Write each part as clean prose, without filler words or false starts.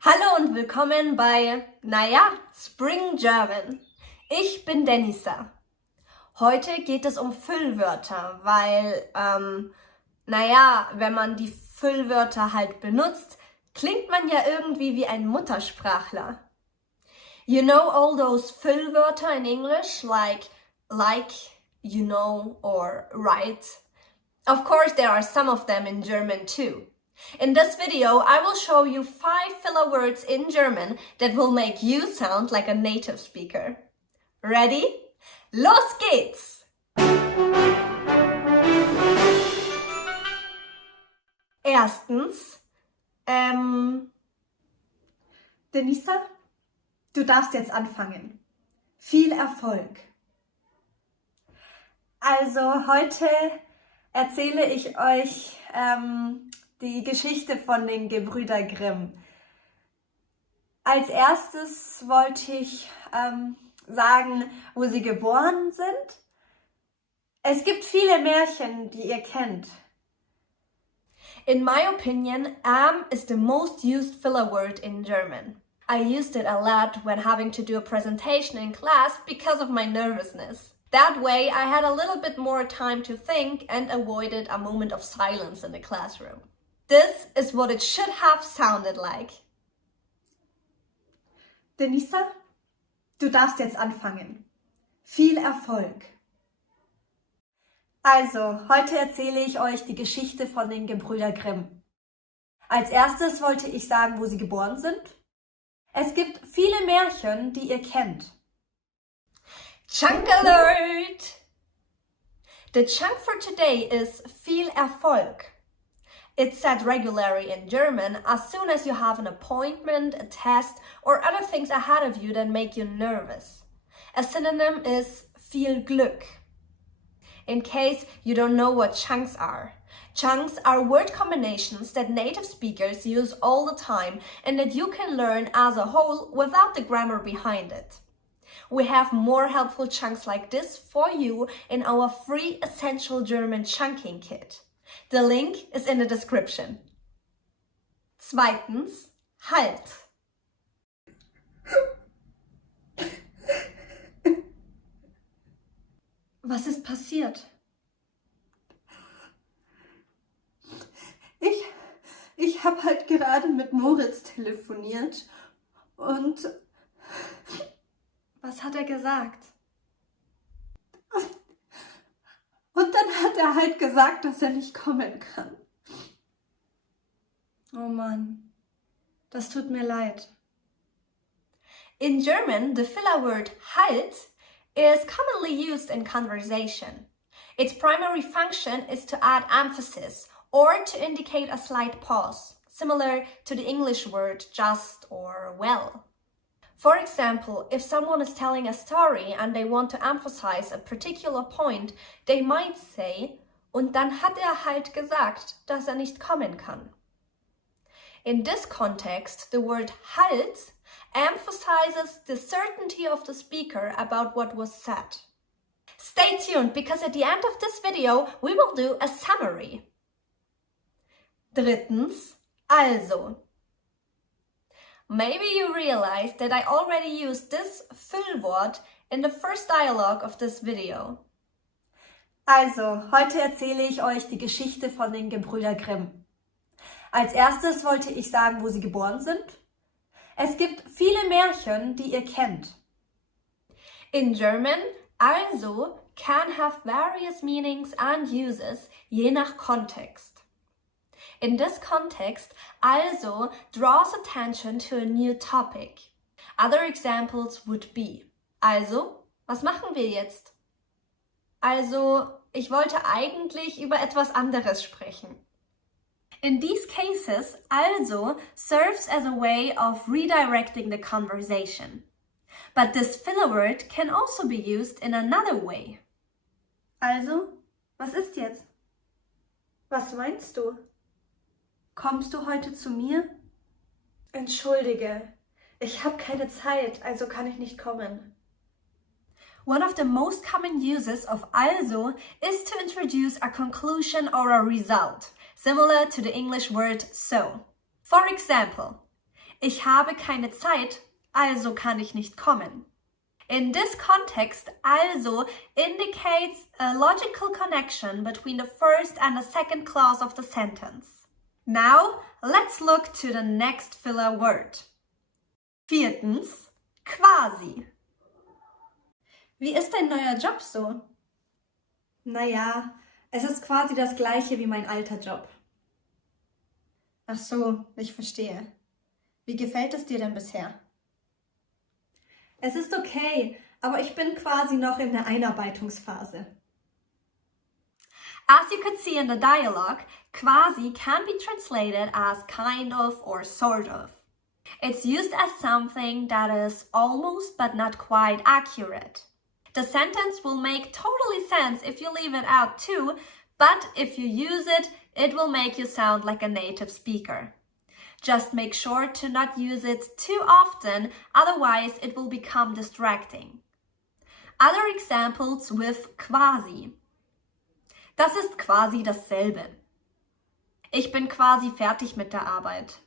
Hallo und willkommen bei, Spring German. Ich bin Denisa. Heute geht es um Füllwörter, weil, wenn man die Füllwörter halt benutzt, klingt man ja irgendwie wie ein Muttersprachler. You know all those Füllwörter in English, like, you know, or right? Of course, there are some of them in German too. In this video, I will show you 5 filler words in German that will make you sound like a native speaker. Ready? Los geht's! Erstens, Denisa, du darfst jetzt anfangen. Viel Erfolg! Also heute erzähle ich euch die Geschichte von den Gebrüder Grimm. Als erstes wollte ich sagen, wo sie geboren sind. Es gibt viele Märchen, die ihr kennt. In my opinion, is the most used filler word in German. I used it a lot when having to do a presentation in class because of my nervousness. That way, I had a little bit more time to think and avoided a moment of silence in the classroom. This is what it should have sounded like. Denisa, du darfst jetzt anfangen. Viel Erfolg! Also, heute erzähle ich euch die Geschichte von den Gebrüder Grimm. Als erstes wollte ich sagen, wo sie geboren sind. Es gibt viele Märchen, die ihr kennt. Chunk alert! The chunk for today is viel Erfolg. It's said regularly in German as soon as you have an appointment, a test, or other things ahead of you that make you nervous. A synonym is viel Glück. In case you don't know what chunks are word combinations that native speakers use all the time and that you can learn as a whole without the grammar behind it. We have more helpful chunks like this for you in our free Essential German Chunking Kit. The link is in the description. Zweitens, halt. Was ist passiert? Ich habe halt gerade mit Moritz telefoniert und... Was hat er gesagt? Und dann hat er halt gesagt, dass er nicht kommen kann. Oh Mann, das tut mir leid. In German, the filler word halt is commonly used in conversation. Its primary function is to add emphasis or to indicate a slight pause, similar to the English word just or well. For example, if someone is telling a story and they want to emphasize a particular point, they might say, und dann hat er halt gesagt, dass er nicht kommen kann. In this context, the word halt emphasizes the certainty of the speaker about what was said. Stay tuned, because at the end of this video, we will do a summary. Drittens, also. Maybe you realized that I already used this Füllwort in the first dialogue of this video. Also, heute erzähle ich euch die Geschichte von den Gebrüder Grimm. Als erstes wollte ich sagen, wo sie geboren sind. Es gibt viele Märchen, die ihr kennt. In German, also can have various meanings and uses je nach Kontext. In this context, also draws attention to a new topic. Other examples would be: Also, was machen wir jetzt? Also, ich wollte eigentlich über etwas anderes sprechen. In these cases, also serves as a way of redirecting the conversation. But this filler word can also be used in another way. Also, was ist jetzt? Was meinst du? Kommst du heute zu mir? Entschuldige, ich habe keine Zeit, also kann ich nicht kommen. One of the most common uses of also is to introduce a conclusion or a result, similar to the English word so. For example, Ich habe keine Zeit, also kann ich nicht kommen. In this context, also indicates a logical connection between the first and the second clause of the sentence. Now, let's look to the next filler word. Viertens, quasi. Wie ist dein neuer Job so? Naja, es ist quasi das gleiche wie mein alter Job. Ach so, ich verstehe. Wie gefällt es dir denn bisher? Es ist okay, aber ich bin quasi noch in der Einarbeitungsphase. As you could see in the dialogue, quasi can be translated as kind of or sort of. It's used as something that is almost but not quite accurate. The sentence will make totally sense if you leave it out too, but if you use it, it will make you sound like a native speaker. Just make sure to not use it too often, otherwise it will become distracting. Other examples with quasi. Das ist quasi dasselbe. Ich bin quasi fertig mit der Arbeit.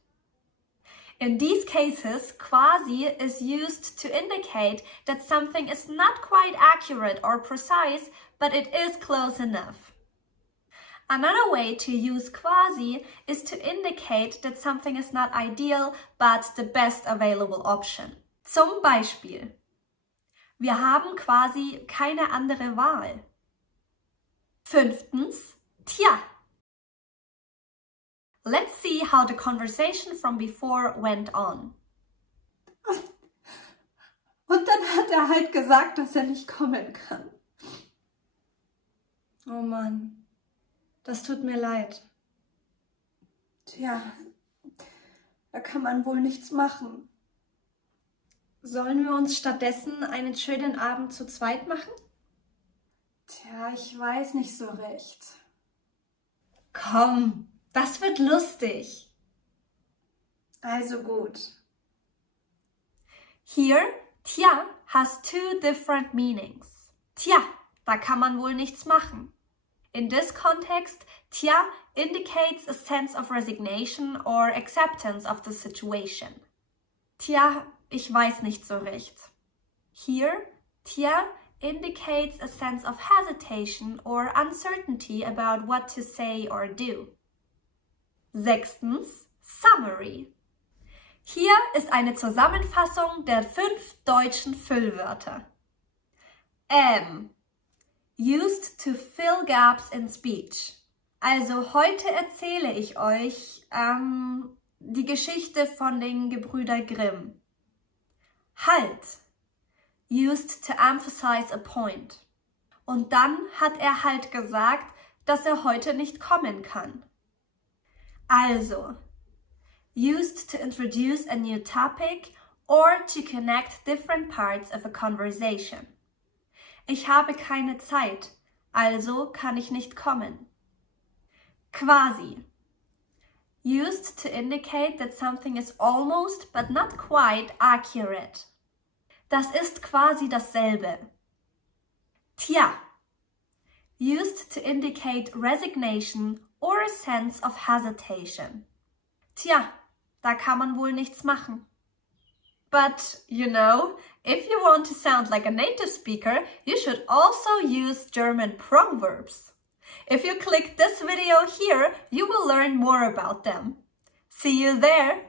In these cases, quasi is used to indicate that something is not quite accurate or precise, but it is close enough. Another way to use quasi is to indicate that something is not ideal, but the best available option. Zum Beispiel: Wir haben quasi keine andere Wahl. Fünftens, tja. Let's see how the conversation from before went on. Und dann hat er halt gesagt, dass er nicht kommen kann. Oh Mann, das tut mir leid. Tja, da kann man wohl nichts machen. Sollen wir uns stattdessen einen schönen Abend zu zweit machen? Tja, ich weiß nicht so recht. Komm, das wird lustig. Also gut. Here, tja has two different meanings. Tja, da kann man wohl nichts machen. In this context, tja indicates a sense of resignation or acceptance of the situation. Tja, ich weiß nicht so recht. Here, tja indicates a sense of hesitation or uncertainty about what to say or do. Sechstens, Summary. Hier ist eine Zusammenfassung der 5 deutschen Füllwörter. Used to fill gaps in speech. Also heute erzähle ich euch die Geschichte von den Gebrüder Grimm. Halt. Used to emphasize a point. Und dann hat er halt gesagt, dass er heute nicht kommen kann. Also, used to introduce a new topic or to connect different parts of a conversation. Ich habe keine Zeit, also kann ich nicht kommen. Quasi. Used to indicate that something is almost but not quite accurate. Das ist quasi dasselbe. Tja. Used to indicate resignation or a sense of hesitation. Tja, da kann man wohl nichts machen. But, you know, if you want to sound like a native speaker, you should also use German proverbs. If you click this video here, you will learn more about them. See you there!